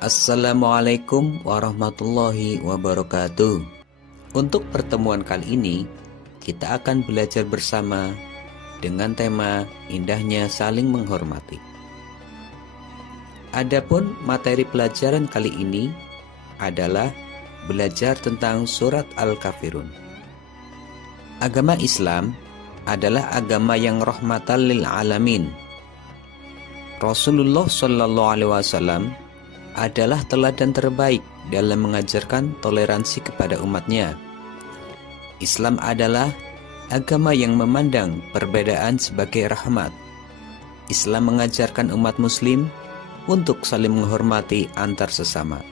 Assalamualaikum warahmatullahi wabarakatuh. Untuk pertemuan kali ini, kita akan belajar bersama dengan tema indahnya saling menghormati. Adapun materi pelajaran kali ini adalah belajar tentang surat Al-Kafirun. Agama Islam adalah agama yang rahmatan lil alamin. Rasulullah Shallallahu Alaihi Wasallam adalah teladan terbaik dalam mengajarkan toleransi kepada umatnya. Islam adalah agama yang memandang perbedaan sebagai rahmat. Islam mengajarkan umat muslim untuk saling menghormati antar sesama.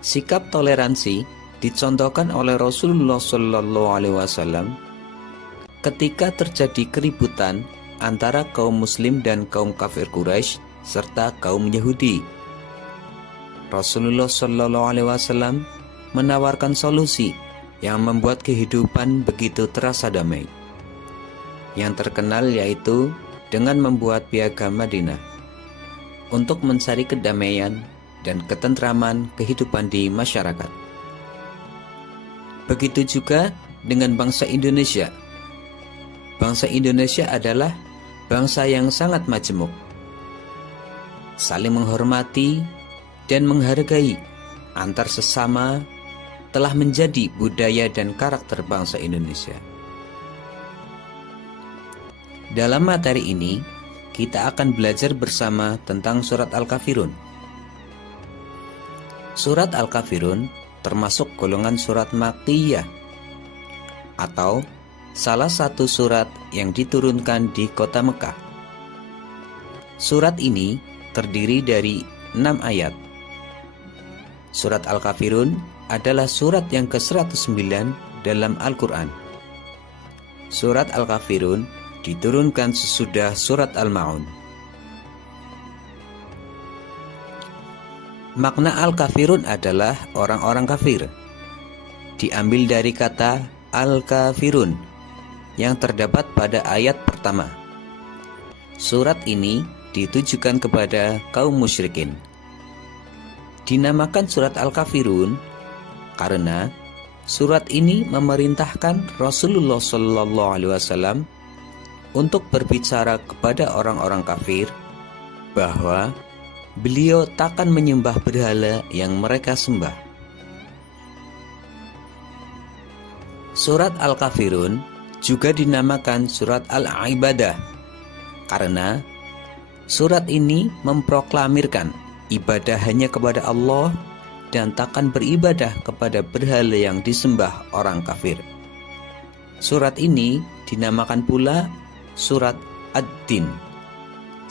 Sikap toleransi dicontohkan oleh Rasulullah Shallallahu Alaihi Wasallam ketika terjadi keributan antara kaum muslim dan kaum kafir Quraisy serta kaum Yahudi. Rasulullah Shallallahu Alaihi Wasallam menawarkan solusi yang membuat kehidupan begitu terasa damai. Yang terkenal yaitu dengan membuat piagam Madinah untuk mencari kedamaian dan ketentraman kehidupan di masyarakat. Begitu juga dengan bangsa Indonesia. Bangsa Indonesia adalah bangsa yang sangat majemuk. Saling menghormati dan menghargai antar sesama telah menjadi budaya dan karakter bangsa Indonesia. Dalam materi ini, kita akan belajar bersama tentang surat Al-Kafirun. Surat Al-Kafirun termasuk golongan surat Makkiyah atau salah satu surat yang diturunkan di kota Mekah. Surat ini terdiri dari 6 ayat. Surat Al-Kafirun adalah surat yang ke-109 dalam Al-Quran. Surat Al-Kafirun diturunkan sesudah surat Al-Ma'un. Makna Al-Kafirun adalah orang-orang kafir. Diambil dari kata Al-Kafirun yang terdapat pada ayat pertama. Surat ini ditujukan kepada kaum musyrikin. Dinamakan surat Al-Kafirun karena surat ini memerintahkan Rasulullah Shallallahu Alaihi Wasallam untuk berbicara kepada orang-orang kafir bahwa beliau takkan menyembah berhala yang mereka sembah. Surat Al-Kafirun juga dinamakan surat Al-Ibadah karena surat ini memproklamirkan ibadah hanya kepada Allah dan takkan beribadah kepada berhala yang disembah orang kafir. Surat ini dinamakan pula surat Ad-Din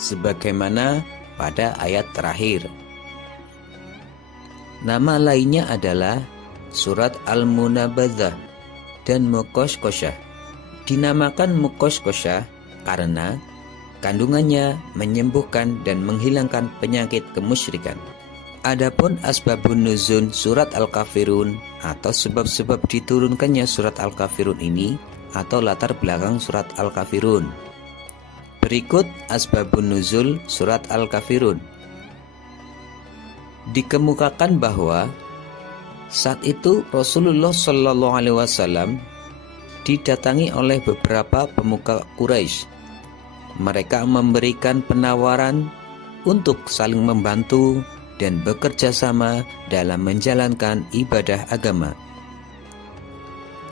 sebagaimana pada ayat terakhir. Nama lainnya adalah surat Al-Munabadzah dan Muqashqashah. Dinamakan Muqashqashah karena kandungannya menyembuhkan dan menghilangkan penyakit kemusyrikan. Adapun asbabun nuzul surat Al-Kafirun atau sebab-sebab diturunkannya surat Al-Kafirun ini atau latar belakang surat Al-Kafirun. Berikut asbabun nuzul surat Al-Kafirun. Dikemukakan bahwa saat itu Rasulullah Shallallahu Alaihi Wasallam didatangi oleh beberapa pemuka Quraisy. Mereka memberikan penawaran untuk saling membantu dan bekerja sama dalam menjalankan ibadah agama.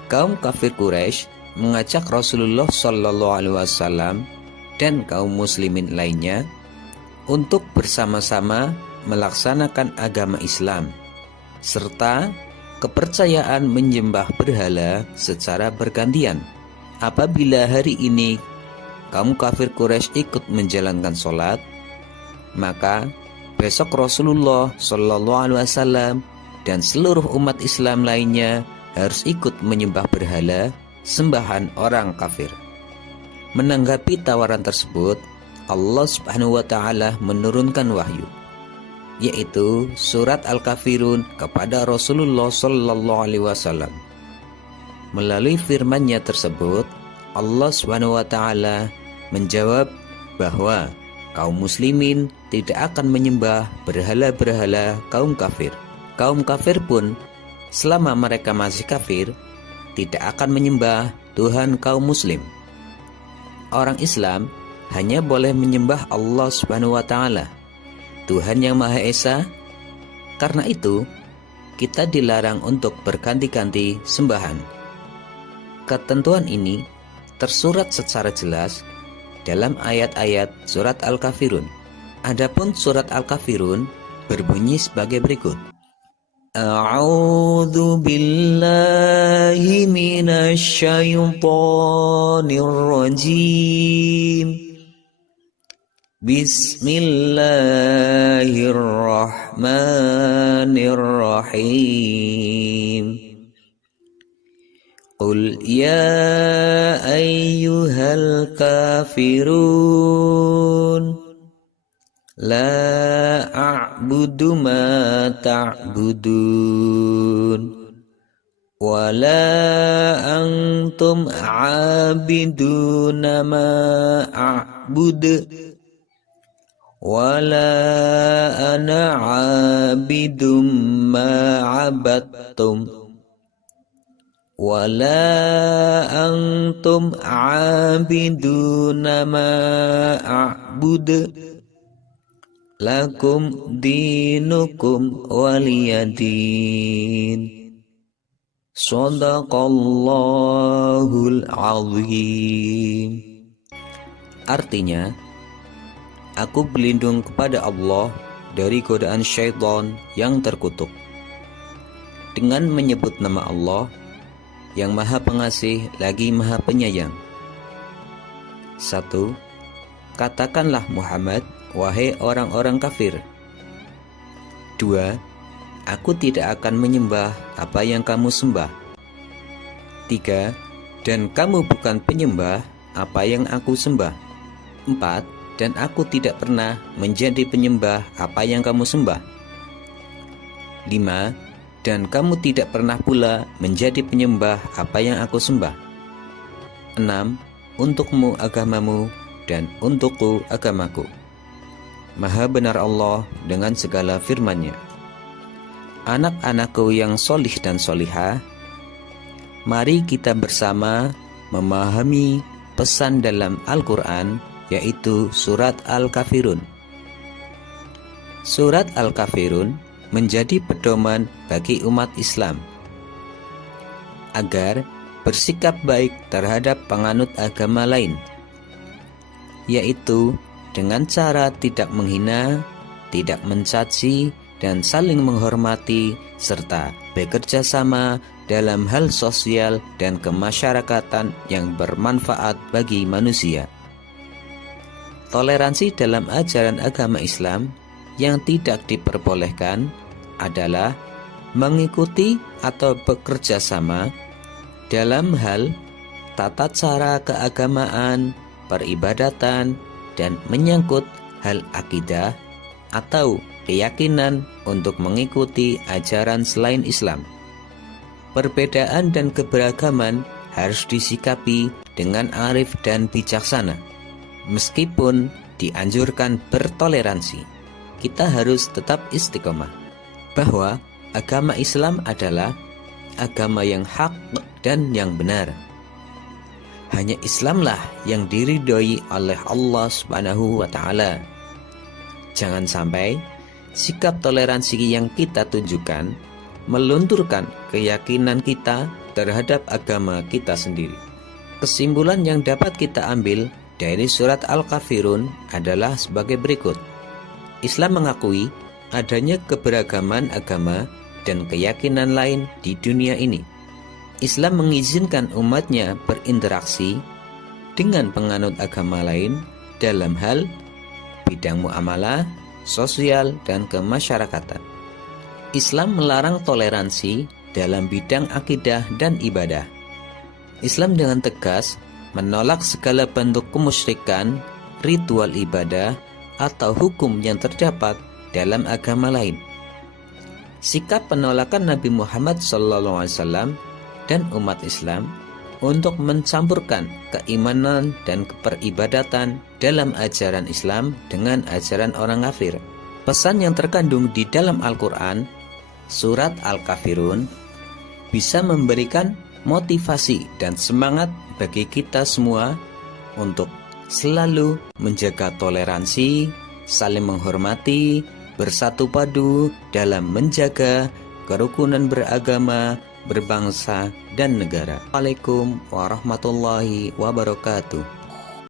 Kaum kafir Quraisy mengajak Rasulullah Shallallahu Alaihi Wasallam dan kaum muslimin lainnya untuk bersama-sama melaksanakan agama Islam serta kepercayaan menyembah berhala secara bergantian. Apabila hari ini kaum kafir Quraisy ikut menjalankan sholat, maka besok Rasulullah Shallallahu Alaihi Wasallam dan seluruh umat Islam lainnya harus ikut menyembah berhala sembahan orang kafir. Menanggapi tawaran tersebut, Allah Subhanahu wa Ta'ala menurunkan wahyu, yaitu surat Al-Kafirun kepada Rasulullah Shallallahu Alaihi Wasallam. Melalui firman-Nya tersebut, Allah Subhanahu wa Ta'ala menjawab bahwa kaum muslimin tidak akan menyembah berhala-berhala kaum kafir. Kaum kafir pun selama mereka masih kafir tidak akan menyembah Tuhan kaum muslim. Orang Islam hanya boleh menyembah Allah Subhanahu wa taala, Tuhan yang Maha Esa. Karena itu, kita dilarang untuk berganti-ganti sembahan. Ketentuan ini tersurat secara jelas dalam ayat-ayat surat Al-Kafirun. Adapun surat Al-Kafirun berbunyi sebagai berikut. A'udzu billahi minasy syaithanir rajim. Bismillahirrahmanirrahim. Qul ya ayyuhal kafirun la a'budu ma ta'budun wa la antum 'abiduna ma a'budu wa la ana 'abidum ma 'abadtum wa la antum 'abiduna ma a'budu lakum dinukum waliyadin. Shadaqallahul azim. Artinya, aku berlindung kepada Allah dari godaan syaitan yang terkutuk dengan menyebut nama Allah yang Maha Pengasih lagi Maha Penyayang. 1. Katakanlah Muhammad, wahai orang-orang kafir. 2. Aku tidak akan menyembah apa yang kamu sembah. 3. Dan kamu bukan penyembah apa yang aku sembah. 4. Dan aku tidak pernah menjadi penyembah apa yang kamu sembah. 5. Dan kamu tidak pernah pula menjadi penyembah apa yang aku sembah. 6. Untukmu agamamu dan untukku agamaku. Maha benar Allah dengan segala firman-Nya. Anak-anakku yang solih dan solihah, mari kita bersama memahami pesan dalam Al-Quran, yaitu surat Al-Kafirun. Surat Al-Kafirun menjadi pedoman bagi umat Islam agar bersikap baik terhadap penganut agama lain, yaitu dengan cara tidak menghina, tidak mencaci, dan saling menghormati, serta bekerja sama dalam hal sosial dan kemasyarakatan yang bermanfaat bagi manusia. Toleransi dalam ajaran agama Islam yang tidak diperbolehkan adalah mengikuti atau bekerja sama dalam hal tata cara keagamaan, peribadatan, dan menyangkut hal akidah atau keyakinan untuk mengikuti ajaran selain Islam. Perbedaan dan keberagaman harus disikapi dengan arif dan bijaksana. Meskipun dianjurkan bertoleransi, kita harus tetap istiqomah bahwa agama Islam adalah agama yang hak dan yang benar. Hanya Islamlah yang diridhoi oleh Allah Subhanahu wa taala. Jangan sampai sikap toleransi yang kita tunjukkan melunturkan keyakinan kita terhadap agama kita sendiri. Kesimpulan yang dapat kita ambil dari surat Al-Kafirun adalah sebagai berikut. Islam mengakui adanya keberagaman agama dan keyakinan lain di dunia ini. Islam mengizinkan umatnya berinteraksi dengan penganut agama lain dalam hal bidang muamalah, sosial, dan kemasyarakatan. Islam melarang toleransi dalam bidang akidah dan ibadah. Islam dengan tegas menolak segala bentuk kemusyrikan, ritual ibadah, atau hukum yang terdapat dalam agama lain. Sikap penolakan Nabi Muhammad SAW dan umat Islam untuk mencampurkan keimanan dan peribadatan dalam ajaran Islam dengan ajaran orang kafir. Pesan yang terkandung di dalam Al-Quran, surat Al-Kafirun, bisa memberikan motivasi dan semangat bagi kita semua untuk selalu menjaga toleransi, saling menghormati, bersatu padu dalam menjaga kerukunan beragama, berbangsa, dan negara. Waalaikumsalam warahmatullahi wabarakatuh.